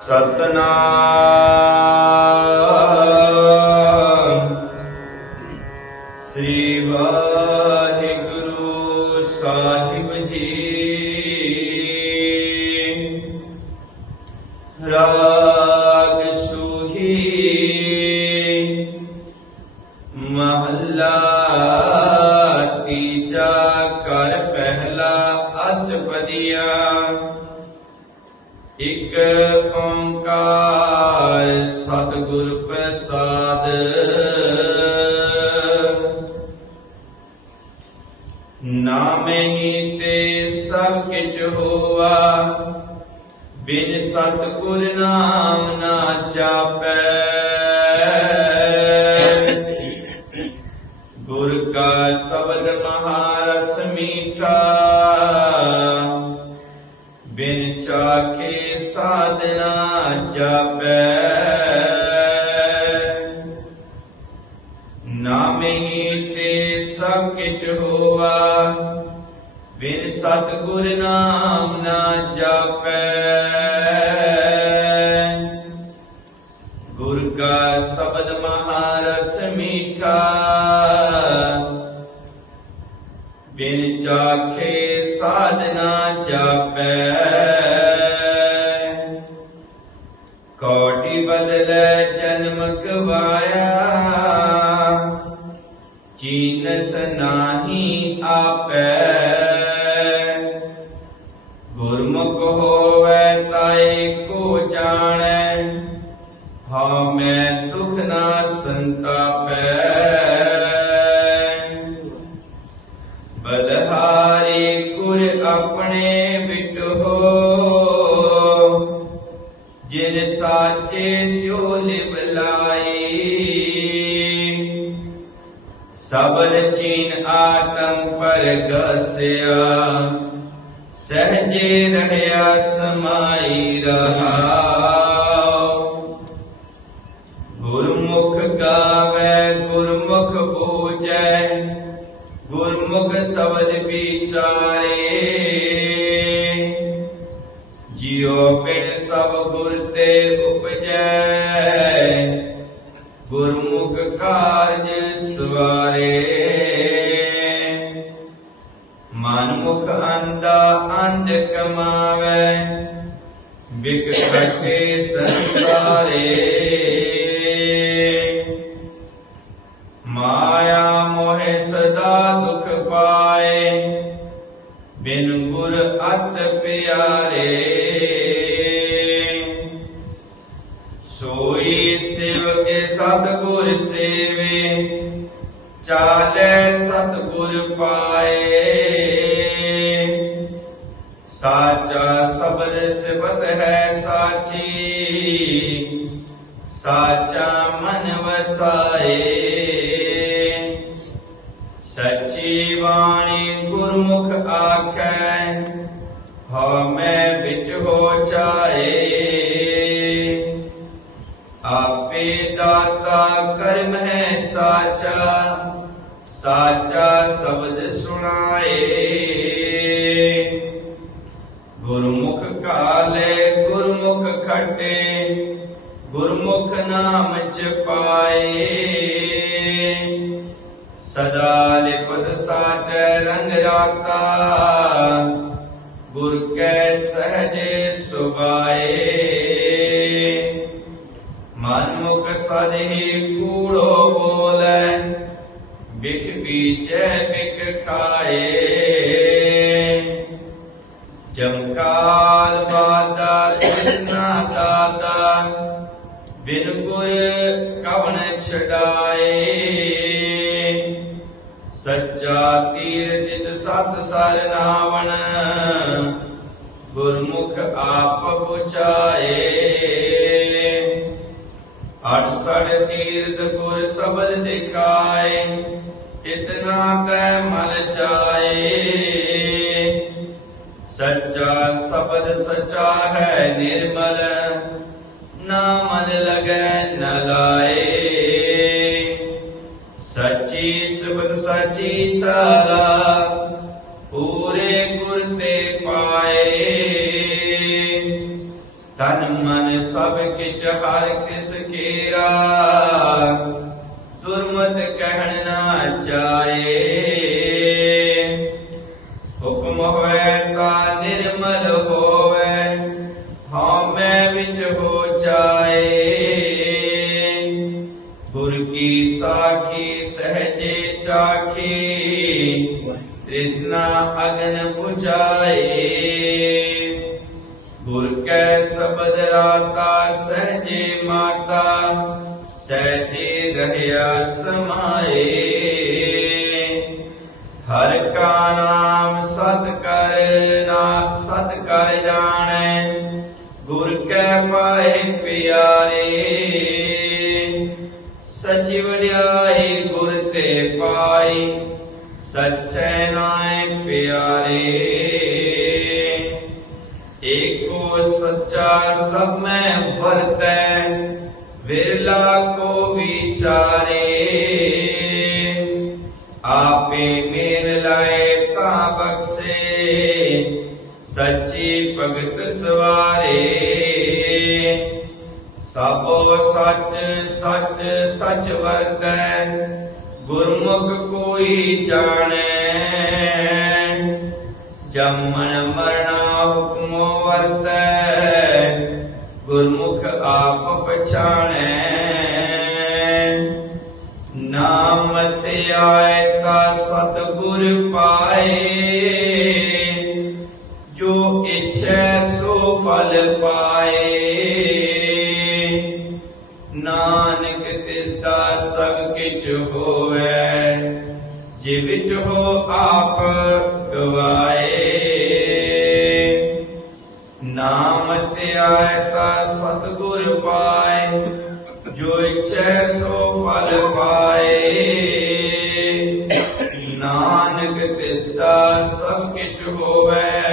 ਸਤਨਾਮ ਸ੍ਰੀ ਵਾਹਿਗੁਰੂ ਸਾਹਿਬ ਜੀ। ਰਾਗ ਸੁਹੀ ਮਹੱਲਾ ਤੀਜਾ ਕਰ ਪਹਿਲਾ ਅਸ਼ਟਪਦੀਆਂ। ਇਕ ਓੰਕਾਰ ਸਤਿਗੁਰ ਪ੍ਰਸਾਦ। ਨਾਮੇ ਹੀ ਤੇ ਸਭ ਕਿਛ ਹੋਆ, ਬਿਨ ਸਤਿਗੁਰ ਨਾਮ ਨਾ ਚਾਪੈ ਗੁਰ ਕਾ ਸ਼ਬਦ ਮਹਾਰਸ ਮੀਠਾ ਬਿਨ ਸਾਧਨਾ ਜਾਪੈ। ਨਾਮੇ ਤੇ ਸਭ ਕਿਛ ਹੋਆ, ਬਿਨ ਸਤਿਗੁਰ ਨਾਮ ਨਾ ਜਾਪੈ। ਗੁਰ ਕਾ ਸ਼ਬਦ ਮਹਾਰਸ ਮੀਠਾ, ਬਿਨ ਚਾਖੇ ਸਾਧਨਾ ਜਾਪੈ। ਬਦਲੇ ਜਨਮ ਗਵਾਇਆ। ਚੀਨਸ ਨਾਹੀ ਆਪੈ। ਗੁਰਮੁਖ ਹੋਵੇ ਤਾਏ ਕੋ ਜਾਣੈ। ਹਉ ਮੈਂ ਦੁਖ ਨਾ ਸੰਤਾਪੈ। ਜਿਨ ਸਾਚੇ ਸਿਓ ਲਿਵ ਲਾਈ ਸਬਰ ਚੀਨ ਆਤਮ ਪਰ ਗਸਿਆ ਸਹਜੇ ਰਹਿਆ ਸਮਾਈ ਰਹਾਉ। ਗੁਰਮੁਖ ਗਾਵੇ, ਗੁਰਮੁਖ ਬੋਜੈ ਗੁਰਮੁਖ ਸ਼ਬਦ ਵਿਚਾਰੇ। ਜਿਉ ਬਿਨ ਸਭ ਗੁਰ ਤੇ ਉਪਜੈ। ਗੁਰਮੁਖ ਕਾਰਜ ਸਵਾਰੇ। ਮਨ ਮੁਖ ਅੰਦਾ ਅੰਧ ਕਮਾਵੇ ਬਿਕ ਸੰਸਾਰੇ। ਮਾਇਆ ਮੋਹਿ ਸਦਾ ਦੁਖ ਪਾਏ, ਬਿਨ ਗੁਰ ਅਤ ਪਿਆਰੇ। ਸਤਿਗੁਰ ਸੇਵੇ ਚਾਲੇ ਸਤਿਗੁਰ ਪਾਏ। ਸਾਚਾ ਸਬਦ ਸਿਵਤ ਹੈ ਸਾਚੀ, ਸਾਚਾ ਮਨ ਵਸਾਏ। ਸੱਚੀ ਬਾਣੀ ਗੁਰਮੁਖ ਆਖੈ, ਹਉ ਮੈਂ ਵਿੱਚ ਹੋ ਚਾਏ। ਹੈ ਸਾਚਾ ਸਾਚਾ ਸ਼ਬਦ ਸੁਣਾਏ। ਗੁਰਮੁਖ ਕਾਲੇ, ਗੁਰਮੁਖ ਖੱਟੇ, ਗੁਰਮੁਖ ਨਾਮ ਚ ਸਦਾ ਲਿਪਦ ਸਾਚੈ ਰੰਗ ਰਾਤਾ, ਗੁਰ ਕੈ ਸਹਜੇ ਸੁਭਾਏ। ਮਨ ਮੁਖ ਸਦਹੀ ਕੂੜੋ ਬੋਲੇ, ਬਿਖ ਬੀਚੈ ਬਿਖ ਖਾਏ। ਜਮਕਾਲ ਬਾਦਾ ਤ੍ਰਿਸ਼ਨਾ ਦਾਦਾ, ਬਿਨ ਗੁਰ ਕਵਨ ਛਡਾਏ। ਸੱਚਾ ਤੀਰ ਤਿਤ ਸਤ ਸਰ ਗੁਰਮੁਖ ਆਪ ਪੁਚਾਏ। ਅਠ ਸੜ ਤੀਰਥ ਗੁਰ ਸਬਦ ਦਿਖਾਏ, ਇਤਨਾ ਤੈ ਮਨ ਚਾਏ ਸੱਚਾ ਸਬਦ ਸਚਾ ਹੈ ਨਿਰਮਲ, ਨਾ ਮਨ ਲਗੈ ਨ ਲਾਏ। ਸੱਚੀ ਸੁਬਦ ਸੱਚੀ ਸਾਰਾ, ਪੂਰੇ ਗੁਰ ਤੇ ਪਾਏ। ਤਨ ਮਨ ਸਭ ਕਿਛ ਹਰ ਕਿਸ ਕੀਰਾ। ਦੁਰਮਤ ਕਹਿਣ ਨਾ ਚਾਏ ਹੁਕਮ ਹੋਵੇ ਤਾਂ ਨਿਰਮਲ ਹੋਵੇ। ਹਉਮੈ ਵਿੱਚ ਹੋ ਜਾਏ। ਗੁਰ ਕੀ ਸਾਖੀ ਸਹਜੇ ਚਾਖੀ। ਤ੍ਰਿਸ਼ਨਾ ਅਗਨ 부ਝਾਏ ਕੈ ਸ਼ਬਦ ਰਾਤਾ, ਸਹਜੇ ਮਾਤਾ, ਸਹਜੇ ਰਹਿਆ ਸਮਾਏ। ਹਰ ਕਾ ਨਾਮ ਸਤ ਕਰ ਨਾ, ਸਤ ਕਰ ਜਾਣੈ, ਗੁਰ ਕੈ ਪਾਏ ਪਿਆਰੇ। ਸਚਿ ਵਡਿਆਈ ਗੁਰ ਤੇ ਪਾਈ, ਸਚੈ ਨਾਇ ਪਿਆਰੇ। ਏਕੋ ਸੱਚਾ ਸਭ ਮੈਂ ਵਰਤੈ, ਵਿਰਲਾ ਕੋ ਵਿਚਾਰੇ। ਆਪੇ ਮੇਰ ਲਾਏ ਤਾਂ ਬਖਸ਼ੇ, ਸੱਚੀ ਭਗਤ ਸਵਾਰੇ। ਸਭੋ ਸੱਚ ਸੱਚ ਸੱਚ ਵਰਤੈ, ਗੁਰਮੁਖ ਕੋਈ ਜਾਣੈ। ਜੰਮਣ ਮਰਣਾ ਹੁਕਮੋ ਵਰਤੈ ਗੁਰਮੁਖ ਆਪ ਪਛਾਣੈ। ਨਾਮ ਤੇ ਆਏ ਤਾ ਸਤਿਗੁਰ ਪਾਏ। ਜੋ ਇਛੈ ਸੋ ਫਲ ਪਾਏ। ਨਾਨਕ ਤਿਸ ਦਾ ਸਭ ਕਿਛ ਹੋਵੇ। ਜੇ ਚ ਹੋ ਆਪ ਆਏ ਤਾ ਸਤਿਗੁਰ ਪਾਏ, ਜੋ ਇਛੈ ਸੋ ਫਲ ਪਾਏ। ਨਾਨਕ ਤਿਸ ਦਾ ਸਭ ਕਿਛ ਹੋਵੇ।